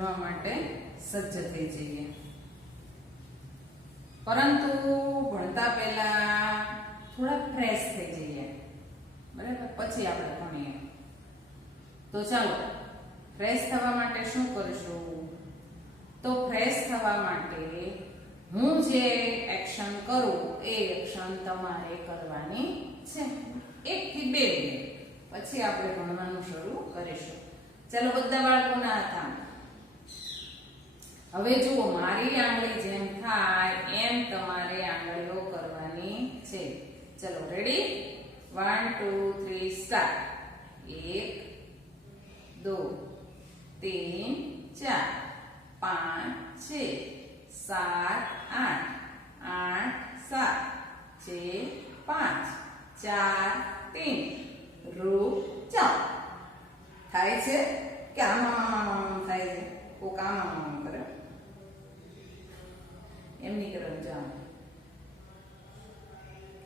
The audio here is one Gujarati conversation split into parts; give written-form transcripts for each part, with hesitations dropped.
ભણવા માટે સજ્જ થઈ જઈએ. પરંતુ ભણતા પહેલા થોડા ફ્રેશ થઈ જઈએ, બરાબર, પછી આપણે ભણીએ. તો ચાલો ફ્રેશ થવા માટે શું કરશું? તો ફ્રેશ થવા માટે હું જે એક્શન કરું એ એક્શન તમારે કરવાની છે. 1 થી 2 મિનિટ પછી આપણે ભણવાનું શરૂ કરીશું. ચાલો બધા બાળકોના હાથ. હવે જુઓ, મારી આંગળી જેમ થાય એમ તમારે આંગળીઓ કરવાની છે. ચલો રેડી? 1 2 3 સ્ટાર્ટ. 1 2 3 4 5 6 7 8 8 7 6 5 4 3 રૂ ચાલ. થાય છે કે આમાં થાય છે? કોક આમાં કરે, એમ નહીં કરવાનું. જાઓ,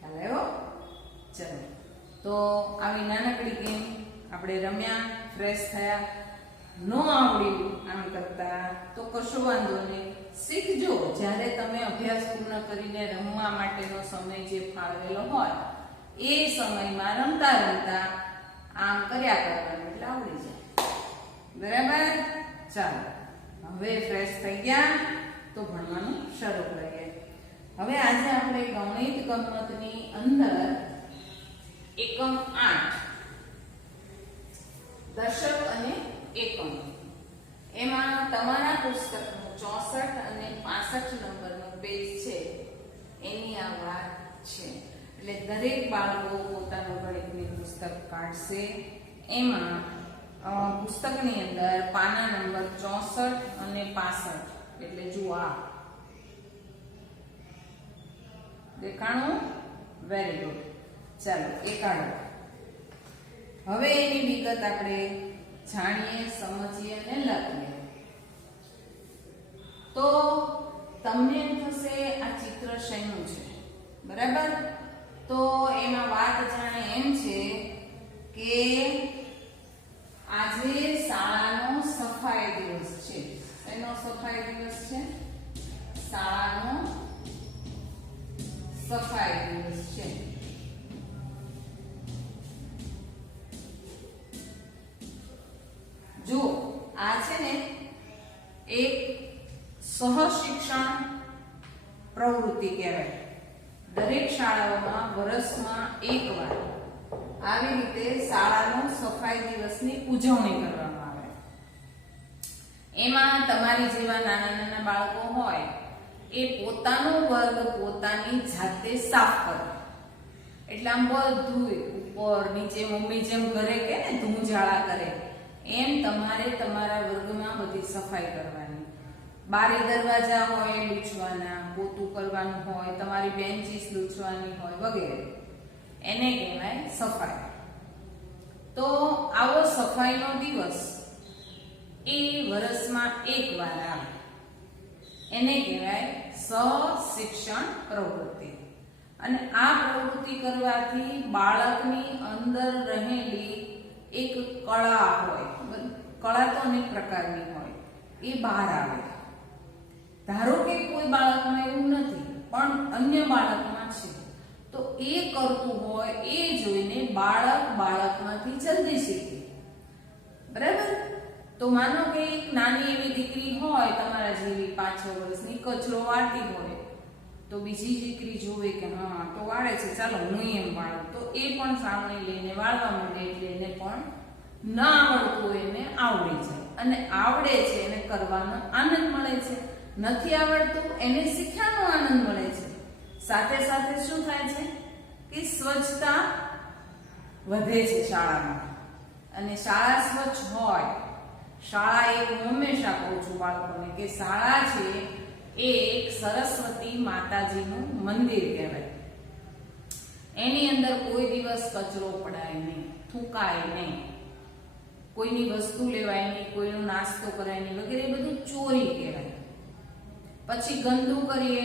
ખ્યાલ આવ્યો? ચલો, તો આવી નાનકડી ગેમ આપણે રમ્યા, ફ્રેશ થયા. નો આવડ્યું આમ કરતા તો કશો વાંધો નહીં, શીખજો. જ્યારે તમે અભ્યાસ પૂર્ણ કરીને રમવા માટેનો સમય જે ફાળવેલો હોય એ સમયમાં રમતા રમતા આમ કર્યા કરવાનું, એટલે આવડી જાય. બરાબર? ચાલો, હવે ફ્રેશ થઈ ગયા તો ભણવાનું શરૂ કરીએ. હવે આજે આપણે ગણિત ગમ્મતની અંદર એકમ 8 દશક અને એકમ, એમાં તમારા પુસ્તકનું 64 અને 65 નંબરનું પેજ છે એની આ વાત છે. એટલે દરેક બાળકો પોતાનું ગણિતની પુસ્તક કાઢશે. એમાં પુસ્તકની અંદર પાના નંબર 64 અને 65, એટલે જુઓ આ દેખાણું? Very good. ચાલો એ કાઢો. હવે એની વિગત આપણે જાણીએ, સમજીએ અને લખીએ. તો તમને એમ થશે આ ચિત્ર શેનું છે, બરાબર? તો એમાં વાત જાણે એમ છે કે આજે શાળાનો સફાઈ દિવસ છે. એનો સફાઈ દિવસ છે? શાળાનો સફાઈ દિવસ છે. જો આ છે ને એક સહશિક્ષણ પ્રવૃત્તિ કહેવાય. દરેક શાળાઓમાં વર્ષમાં એકવાર આવી રીતે શાળાનો સફાઈ દિવસની ઉજવણી કરવામાં આવે. એમાં તમારી જેવા નાના નાના બાળકો હોય એ પોતાનો વર્ગ પોતાની જાતે સાફ કરે. એટલે આમ બધું ઉપર નીચે મમ્મી જેમ ઘરે કે ને ધૂંઝાળા કરે એમ તમારે તમારા વર્ગમાં બધી સફાઈ કરવાની. બારી દરવાજા હોય લૂછવાના, પોતું કરવાનું હોય, તમારી બેન્ચીસ લૂછવાની હોય વગેરે, એને કહેવાય સફાઈ. તો આવો સફાઈનો દિવસ એ વર્ષમાં એકવાર આવે, એને કહેવાય સહશિક્ષણ પ્રવૃત્તિ. અને આ પ્રવૃત્તિ કરવાથી બાળકની અંદર રહેલી એક કળા હોય, કળા તો અનેક પ્રકારની હોય, એ બહાર આવે. ધારો કે કોઈ બાળકમાં એવું નથી પણ અન્ય બાળકમાં છે, તો એ કરતું હોય એ જોઈને બાળકમાંથી જલ્દી શીખે. બરાબર? તો માનો કે એક નાની એવી દીકરી હોય તમારા જેવી 5-6 વર્ષની, કચરો વાળતી હોય, તો બીજી દીકરી જોવે કે હા તો વાળે છે, ચાલો હું એમ વાળું, તો એ પણ સાવણી લઈને વાળવા માંડે. એટલે એને પણ ના આવડતું એને આવડી જાય, અને આવડે છે એને કરવાનો આનંદ મળે છે. નથી આવડતું એને શીખવાનો આનંદ મળે છે. સાથે સાથે શું થાય છે કે સ્વચ્છતા વધે છે શાળામાં. અને શાળા સ્વચ્છ હોય, શાળા એક હંમેશા કહું છું બાળકોને કે શાળા છે એ એક સરસ્વતી માતાજીનું મંદિર કહેવાય. એની અંદર કોઈ દિવસ કચરો પડાય નહીં, થૂકાય નહીં, કોઈની વસ્તુ લેવાય નહીં, કોઈનો નાસ્તો કરાય નહીં વગેરે, બધું ચોરી કહેવાય. પછી ગંદુ કરીએ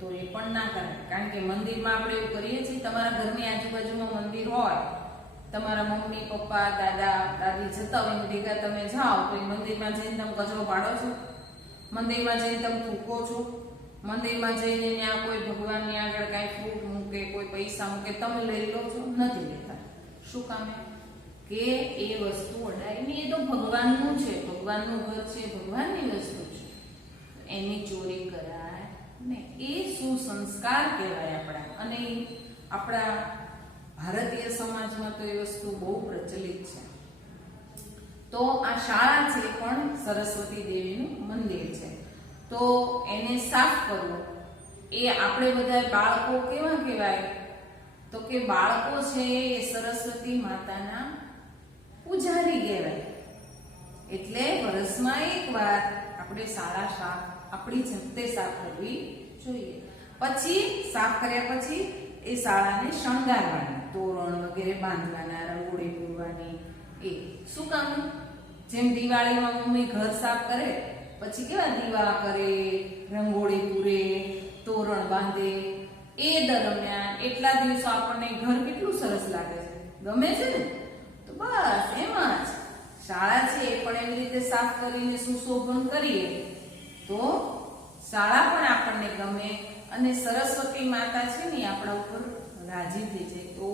તો એ પણ ના કરાય, કારણ કે મંદિરમાં આપણે એવું કરીએ છીએ. તમારા ઘરની આજુબાજુમાં મંદિર હોય તમારા મમ્મી પપ્પા દાદા દાદી જતા હોય ભેગા તમે જાઓ તો એ મંદિરમાં જઈને તમે કચરો પાડો છો, મંદિરમાં જઈને તમે થૂકો છો, મંદિરમાં જઈને ત્યાં કોઈ ભગવાનની આગળ કાંઈ ફ્રૂટ મૂકે, કોઈ પૈસા મૂકે, તમે લઈ લો છો? નથી લેતા. શું કામે? કે એ વસ્તુ અડાય નહીં, એ તો ભગવાનનું છે, ભગવાનનું ઘર છે, ભગવાનની વસ્તુ છે, એની ચોરી કરાય ને. એ સુસંસ્કાર કહેવાય આપણા. અને આપણા ભારતીય સમાજમાં તો એ વસ્તુ બહુ પ્રચલિત છે. તો આ શાળા છે પણ સરસ્વતી દેવીનું મંદિર છે, તો એને સાફ કરવું. એ આપણે બધા બાળકો કેવા કહેવાય? તો કે બાળકો છે એ સરસ્વતી માતાના પૂજારી કહેવાય. એટલે વર્ષમાં એકવાર આપણે શાળા સાફ આપણી જાતે સાફ કરવી જોઈએ. પછી સાફ કર્યા પછી એ શાળાને શણગારવાની, તોરણ વગેરે બાંધવાના, રંગોળી પૂરવાની. એ શું કામ? જેમ દિવાળીમાં મમ્મી ઘર સાફ કરે પછી કેવા દીવા કરે, રંગોળી પૂરે, તોરણ બાંધે, એ દરમિયાન એટલા દિવસો આપણને ઘર કેટલું સરસ લાગે છે, ગમે છે ને? તો બસ એમ જ શાળા છે એ પણ એવી રીતે સાફ કરીને સુશોભન કરીએ તો શાળા પણ આપણને ગમે અને સરસ્વતી માતા છે ને આપણા ઉપર રાજી થઈ જાય. તો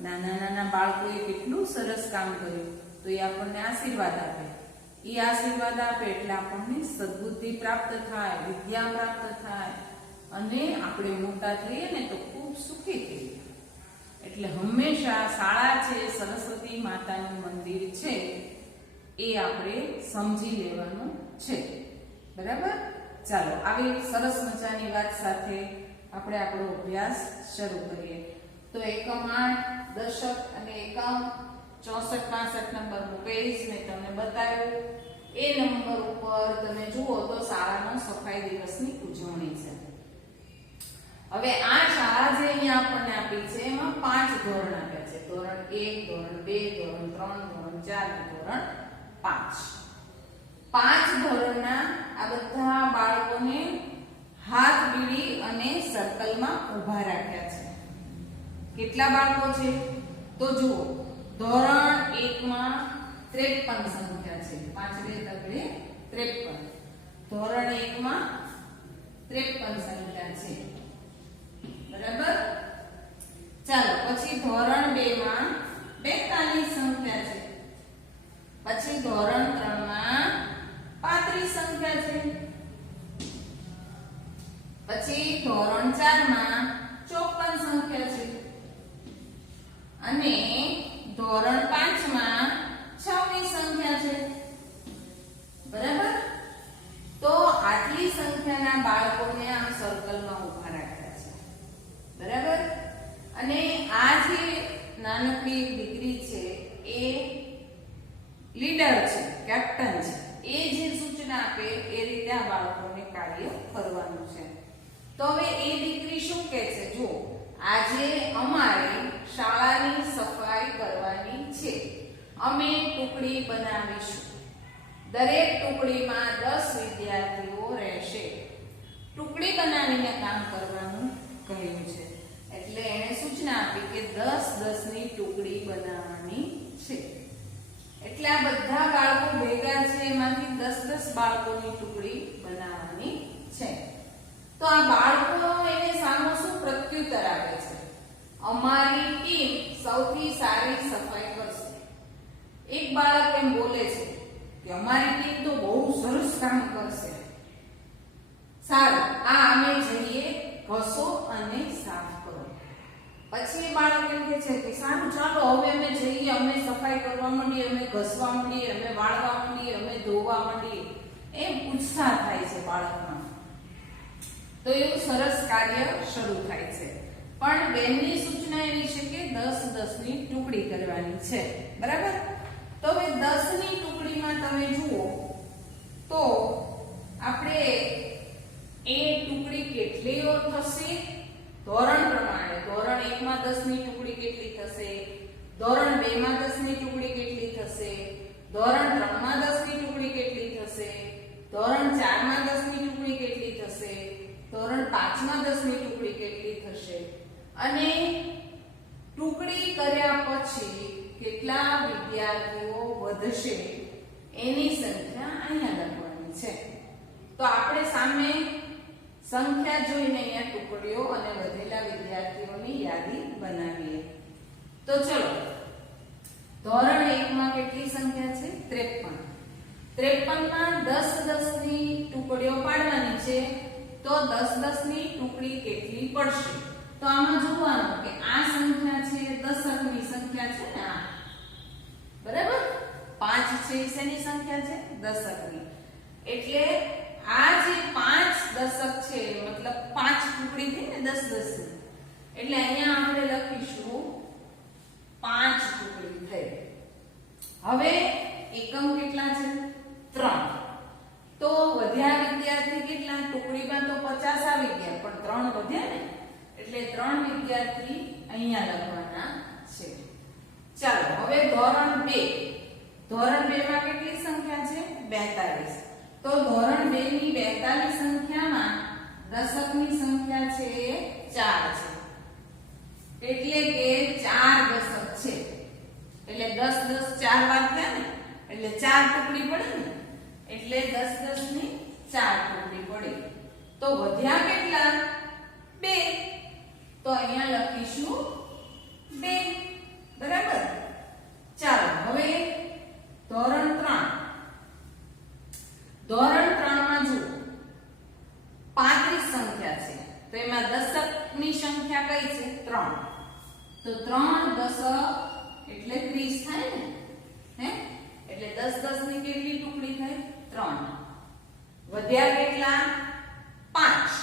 નાના નાના બાળકોએ કેટલું સરસ કામ કર્યું, તો એ આપણને આશીર્વાદ આપે. એ આશીર્વાદ આપે એટલે આપણને સદબુદ્ધિ પ્રાપ્ત થાય, વિદ્યા પ્રાપ્ત થાય અને આપણે મોટા થઈએ ને તો ખૂબ સુખી થઈએ. એટલે હંમેશા શાળા છે સરસ્વતી માતાનું મંદિર છે એ આપણે સમજી લેવાનું છે. બરાબર? ચાલો આવી સરસ મજાની વાત સાથે આપણે આપણો અભ્યાસ શરૂ કરીએ. તો એકમ 8 દશક અને એકમ 64-65 નંબરનું પેજ મેં તમને બતાવ્યું. એ નંબર ઉપર તમે જુઓ તો શાળાનો સફાઈ દિવસની ઉજવણી છે. હવે આ શાળા જે અહીંયા આપણને આપી છે એમાં 5 ધોરણ આપ્યા છે. ધોરણ 1, ધોરણ 2, ધોરણ 3, ધોરણ 4 અને ધોરણ 5. 5 ધોરણના આ બધા બાળકોને હાથ બીડી અને સર્કલમાં ઊભા રાખ્યા છે. કેટલા બાળકો છે? તો જુઓ, ધોરણ 1 માં 53 સંખ્યા છે. 5 તગડે 53. ધોરણ 1 માં 53 સંખ્યા છે. બરાબર? ચાલો પછી ધોરણ 2 માં 42 સંખ્યા છે. પછી ધોરણ 3 માં 35 સંખ્યા છે. પછી ધોરણ 4 માં 54 સંખ્યા છે. અને ધોરણ 5 માં 26 સંખ્યા છે. બરાબર? તો આટલી સંખ્યાના બાળકોને આમ સર્કલમાં ઊભા રાખ્યા છે. બરાબર? અને આ જે નાનકડી દીકરી છે એ લીડર છે, કેપ્ટન છે. એ જે સૂચના આપે એ રીતે આ બાળકોને કાર્ય કરવાનું છે. તો હવે એ દીકરી શું કહે છે? જો આજે અમારે શાળાની સફાઈ કરવાની છે. અમે ટુકડી બનાવીશું. દરેક ટુકડીમાં 10 વિદ્યાર્થીઓ રહેશે. ટુકડી બનાવીને કામ કરવાનું કહ્યું છે. એટલે એણે સૂચના આપી કે 10-10 ની ટુકડી બનાવવાની છે. એટલે આ બધા બાળકો ભેગા છે એમાંથી 10-10 બાળકોની ટુકડી બનાવવાની છે. તો આ બાળકો એને સામો શું પ્રત્યુત્તર આપે છે? અમારી ટીમ સૌથી સારી સફાઈ કરશે. એક બાળક એમ બોલે છે કે અમારી ટીમ તો બહુ સરસ કામ કરશે. સારું, આ અમે જઈએ, ઘસો અને સાફ કરો. પછી એ બાળક એમ કહે છે કે સારું ચાલો હવે અમે જઈએ, અમે સફાઈ કરવા માંડીએ, અમે ઘસવા માંડીએ, અમે વાળવા માંડીએ, અમે ધોવા માંડીએ. એમ ઉત્સાહ થાય છે બાળકમાં. તો એવું સરસ કાર્ય શરૂ થાય છે. પણ બેનની સૂચના એવી છે કે 10-10 ની ટુકડી કરવાની છે. બરાબર? તો હવે 10 ની ટુકડીમાં તમે જુઓ તો આપણે એ ટુકડી કેટલીઓ થશે ધોરણ પ્રમાણે. ધોરણ 1 માં 10 ની ટુકડી કેટલી થશે? ધોરણ 2 માં 10 ની ટુકડી કેટલી થશે? ધોરણ 3 માં 10 ની ટુકડી કેટલી થશે? ધોરણ 4 માં 10 ની ટુકડી કેટલી થશે? ધોરણ 5 માં 10 ની ટુકડી કેટલી થશે? અને ટુકડી કર્યા પછી કેટલા વિદ્યાર્થીઓ વધશે એની સંખ્યા અહીંયા લખવાની છે. તો આપણે સામે સંખ્યા જોઈને અહીંયા ટુકડીઓ અને વધેલા વિદ્યાર્થીઓની યાદી બનાવીએ. તો ચલો, ધોરણ 1 માં કેટલી સંખ્યા છે? 53. 53 માં 10 10 ની ટુકડીઓ પાડવાની છે. તો 10 10 ની ટુકડી કેટલી પડશે? તો આમાં જોવાનું કે આ સંખ્યા છે દશકની સંખ્યા છે ને, આ બરાબર 5 છે એ શેની સંખ્યા છે? દશકની. એટલે આ જે 5 દશક છે મતલબ 5 ટુકડી થઈ ને 10 10 ની, એટલે અહીંયા આપણે લખીશું 5 ટુકડી થઈ. હવે એકમ કેટલા છે? 3. તો વધ્યા વિદ્યાર્થી કેટલા? ટુકડીમાં તો 50 આવી ગયા પણ 3 વધ્યા ને, એટલે 3 વિદ્યાર્થી અહીંયા લખવાના છે. ચાલો, હવે ધોરણ 2. ધોરણ 2 માં કેટલી સંખ્યા છે? 42. તો ધોરણ 2 ની 42 સંખ્યામાં દશકની સંખ્યા છે 4 છે. એટલે કે 4 દશક છે. એટલે 10 10 4 વાર થયા ને, એટલે 4 ટુકડી પડે ને, એટલે 10 10 ની 4 ટુકડી પડી. તો વધ્યા કેટલા? 2. તો અહીંયા લખીશું 2. બરાબર. ચાલો, હવે ધોરણ 3. ધોરણ 3 માં જુઓ 35 સંખ્યા છે. તો એમાં દશકની સંખ્યા કઈ છે? 3. તો 3 દશક એટલે 30 થાય ને, હે? એટલે 10 10 ની કેટલી ટુકડી થાય? 3. વધ્યા કેટલા? 5.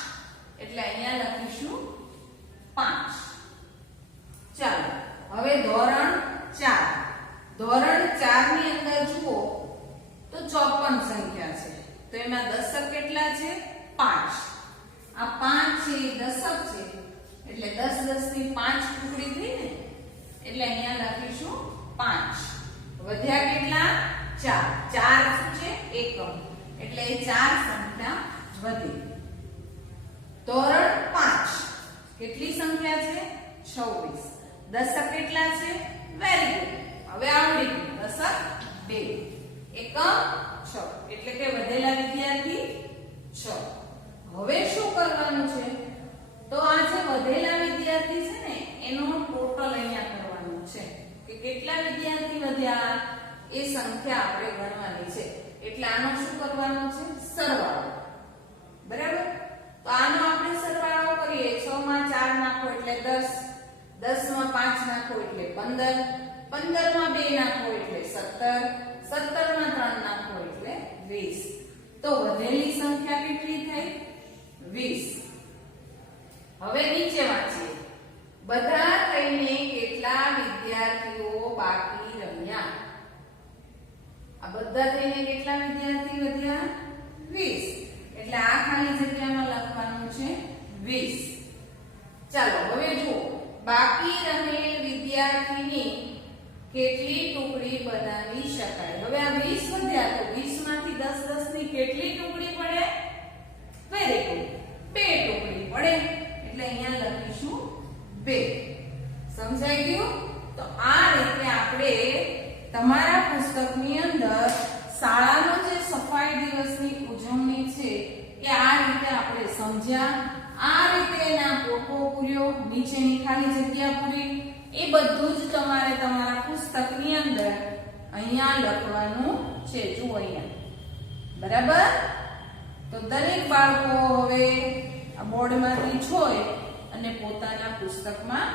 એટલે અહીંયા લખીશું 5. ચાલો, હવે ધોરણ 4. ધોરણ 4 ની અંદર જુઓ તો 54 સંખ્યા છે. તો એમાં દશક કેટલા છે? 5. આ 5 છે એ દશક છે, એટલે 10 10 ની 5 ટુકડી થઈ ને, એટલે અહીંયા લખીશું 5. વધ્યા કેટલા? 4. 4 શું છે? એકમ, એટલે એ 4 સંખ્યા વધી. ધોરણ 5 કેટલી સંખ્યા છે? 26. દશક કેટલા છે? વેરી ગુડ, હવે આવડી ગયું. દશક 2, એકમ 6, એટલે કે વધેલા વિદ્યાર્થી 6. હવે શું કરવાનું છે? તો આ જે વધેલા વિદ્યાર્થી છે ને એનો ટોટલ અહીંયા કરવાનું છે કે કેટલા વિદ્યાર્થી વધ્યા એ સંખ્યા આપણે ગણવાની છે. એટલે આનો શું કરવાનો છે? સરવાળો. બરાબર. તો આનો આપણે સરવાળો કરીએ. 6 માં 4 નાખો એટલે 10, 10 માં 5 નાખો એટલે 15, 15 માં 2 નાખો એટલે 17, 17 માં 3 નાખો એટલે 20. તો વધેલી સંખ્યા કેટલી થઈ? 20. હવે નીચે વાંચીએ. બધા થઈને કેટલા વિદ્યાર્થીઓ બાકી રહ્યા? આ બધા થઈને કેટલા વિદ્યાર્થી વધ્યા? 20. એટલે આ ખાલી જગ્યામાં લખવાનું છે 20. ચાલો, હવે જુઓ બાકી રહેલ વિદ્યાર્થીની કેટલી ટુકડી બનાવી શકાય? હવે આ 20 વધ્યા તો 20 માંથી 10 10 ની કેટલી ટુકડી પડે? વેરી ગુડ, 2 ટુકડી પડે. એટલે અહીંયા લખીશું 2. સમજાઈ ગયું? તો આ રીતે આપણે તમારા પુસ્તકની અંદર શાળાનો જે સફાઈ દિવસની ઉજવણી છે એ આ રીતે આપણે સમજ્યા. આ રીતે એના ફોટો પૂર્યો, નીચેની ખાલી જગ્યા પૂરી, એ બધું જ તમારે તમારા પુસ્તકની અંદર અહીંયા લખવાનું છે. જુઓ અહીંયા, બરાબર. તો દરેક બાળકો હવે આ બોર્ડમાંથી જોઈ અને પોતાના પુસ્તકમાં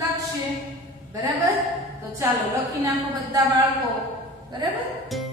લખશે. બરાબર. તો ચાલો લખી નાખો બધા બાળકો. બરાબર.